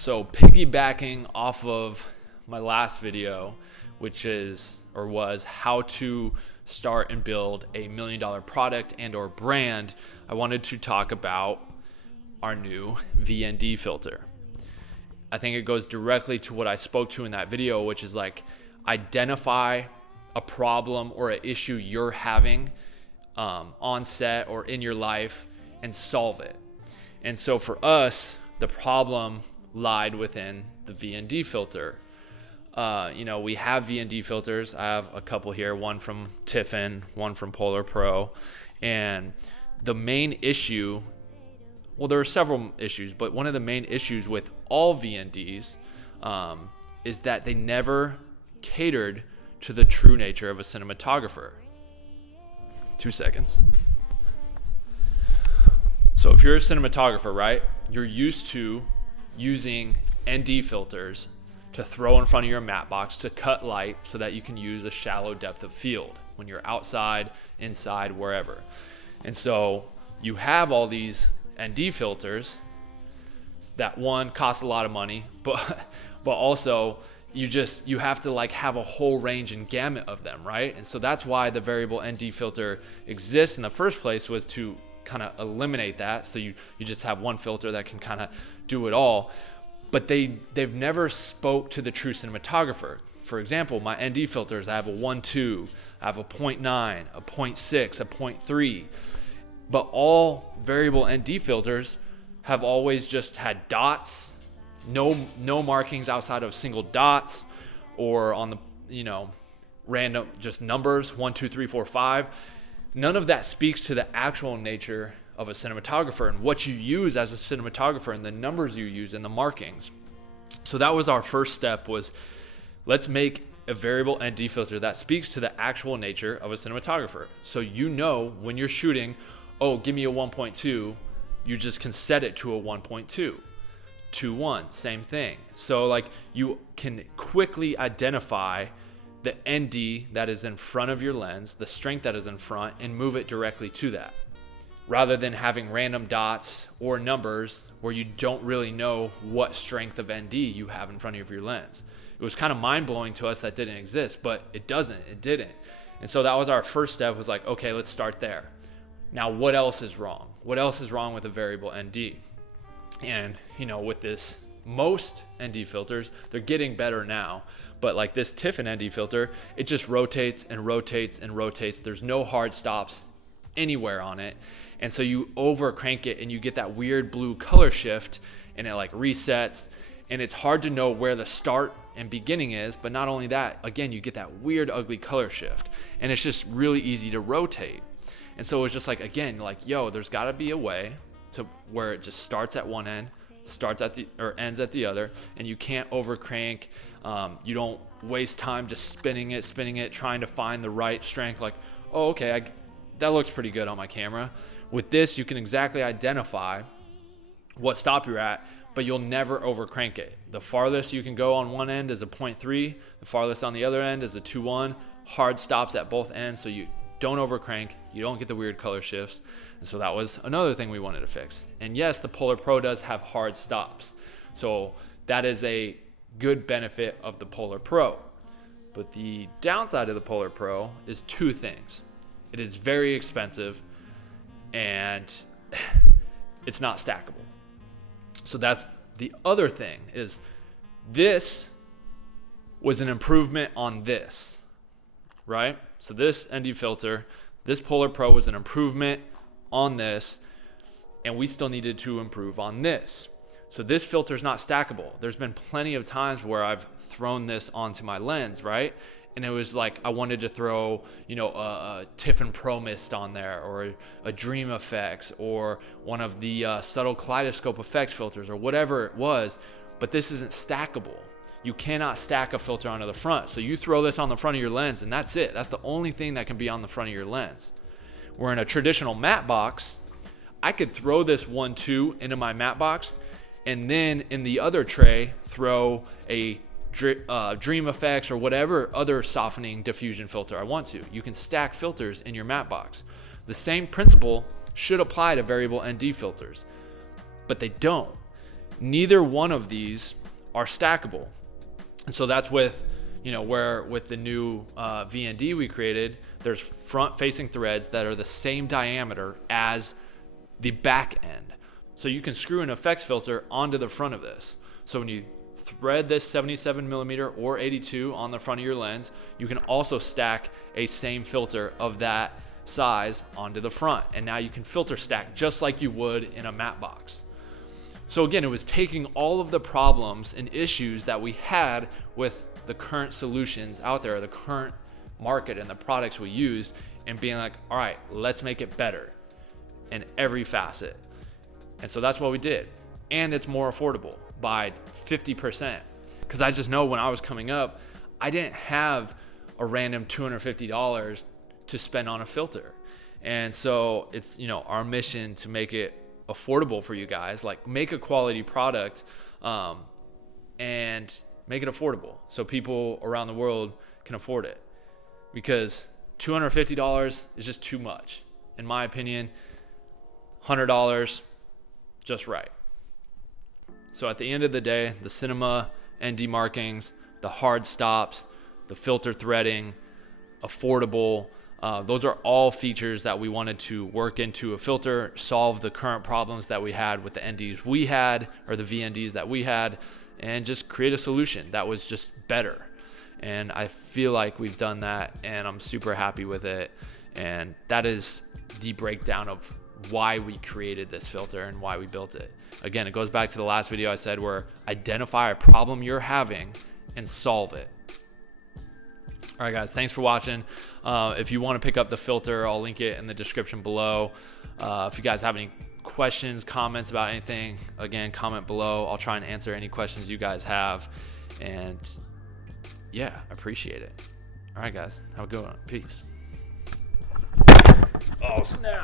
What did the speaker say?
So piggybacking off of my last video, which was how to start and build a $1 million product and or brand, I wanted to talk about our new VND filter. I think it goes directly to what I spoke to in that video, which is like identify a problem or an issue you're having on set or in your life and solve it. And so for us, the problem lied within the VND filter. We have VND filters. I have a couple here, one from Tiffin, one from Polar Pro. And the main issue, well, there are several issues, but one of the main issues with all VNDs is that they never catered to the true nature of a cinematographer. 2 seconds. So if you're a cinematographer, right, you're used to using ND filters to throw in front of your matte box to cut light so that you can use a shallow depth of field when you're outside, inside, wherever. And so you have all these ND filters that one cost a lot of money, but also you have to like have a whole range and gamut of them, right? And so that's why the variable ND filter exists in the first place, was to kind of eliminate that. So you just have one filter that can kind of do it all. But they've never spoke to the true cinematographer. For example, my ND filters, I have a 1.2, I have a 0.9, a 0.6, a 0.3. But all variable ND filters have always just had dots, no markings outside of single dots, or on the random just numbers 1, 2, 3, 4, 5. None of that speaks to the actual nature of a cinematographer and what you use as a cinematographer and the numbers you use and the markings. So that was our first step, was let's make a variable ND filter that speaks to the actual nature of a cinematographer. So when you're shooting, oh, give me a 1.2, you just can set it to a 1.2. 2.1, same thing. So like you can quickly identify the ND that is in front of your lens, the strength that is in front, and move it directly to that, rather than having random dots or numbers where you don't really know what strength of ND you have in front of your lens. It was kind of mind-blowing to us that didn't exist, but it didn't. And so that was our first step, was like, okay, let's start there. Now, what else is wrong? What else is wrong with a variable ND? And, with this, most ND filters, they're getting better now, but like this Tiffin ND filter, it just rotates and rotates and rotates. There's no hard stops anywhere on it. And so you over crank it and you get that weird blue color shift, and it like resets, and it's hard to know where the start and beginning is. But not only that, again, you get that weird ugly color shift, and it's just really easy to rotate. And so it was just like, again, like, there's gotta be a way to where it just starts at one end, ends at the other, and you can't over crank. You don't waste time just spinning it, trying to find the right strength. Like, oh, okay, that looks pretty good on my camera. With this, you can exactly identify what stop you're at, but you'll never over crank it. The farthest you can go on one end is a 0.3. The farthest on the other end is a 2.1. Hard stops at both ends, so you don't over crank. You don't get the weird color shifts. And so that was another thing we wanted to fix. And yes, the Polar Pro does have hard stops. So that is a good benefit of the Polar Pro. But the downside of the Polar Pro is two things. It is very expensive, and it's not stackable. So that's the other thing, is this was an improvement on this, right? So this ND filter, this Polar Pro was an improvement on this, and we still needed to improve on this. So this filter is not stackable. There's been plenty of times where I've thrown this onto my lens, right? And it was like I wanted to throw, a Tiffin Pro Mist on there, or a Dream Effects, or one of the subtle kaleidoscope effects filters, or whatever it was. But this isn't stackable. You cannot stack a filter onto the front. So you throw this on the front of your lens, and that's it. That's the only thing that can be on the front of your lens. Where in a traditional matte box, I could throw this 1.2 into my matte box, and then in the other tray, throw a Dream Effects or whatever other softening diffusion filter I want to. You can stack filters in your matte box. The same principle should apply to variable ND filters, but they don't. neither one of these are stackable. And so that's with, where with the new VND we created, there's front facing threads that are the same diameter as the back end. So you can screw an effects filter onto the front of this. So when you thread this 77 millimeter or 82 on the front of your lens, you can also stack a same filter of that size onto the front. And now you can filter stack just like you would in a matte box. So again, it was taking all of the problems and issues that we had with the current solutions out there, the current market and the products we use, and being like, all right, let's make it better in every facet. And so that's what we did. And it's more affordable by 50%. Because I just know when I was coming up, I didn't have a random $250 to spend on a filter. And so it's, our mission to make it affordable for you guys, like make a quality product and make it affordable so people around the world can afford it, because $250 is just too much in my opinion. $100 just right. So at the end of the day, the cinema ND markings, the hard stops, the filter threading, affordable, those are all features that we wanted to work into a filter, solve the current problems that we had with the NDs we had, or the VNDs that we had, and just create a solution that was just better. And I feel like we've done that, and I'm super happy with it. And that is the breakdown of why we created this filter and why we built it. Again, it goes back to the last video I said, where identify a problem you're having and solve it. All right, guys, thanks for watching. If you want to pick up the filter, I'll link it in the description below. If you guys have any questions, comments about anything, again, comment below. I'll try and answer any questions you guys have. And yeah, I appreciate it. All right, guys, have a good one. Peace. Oh, snap.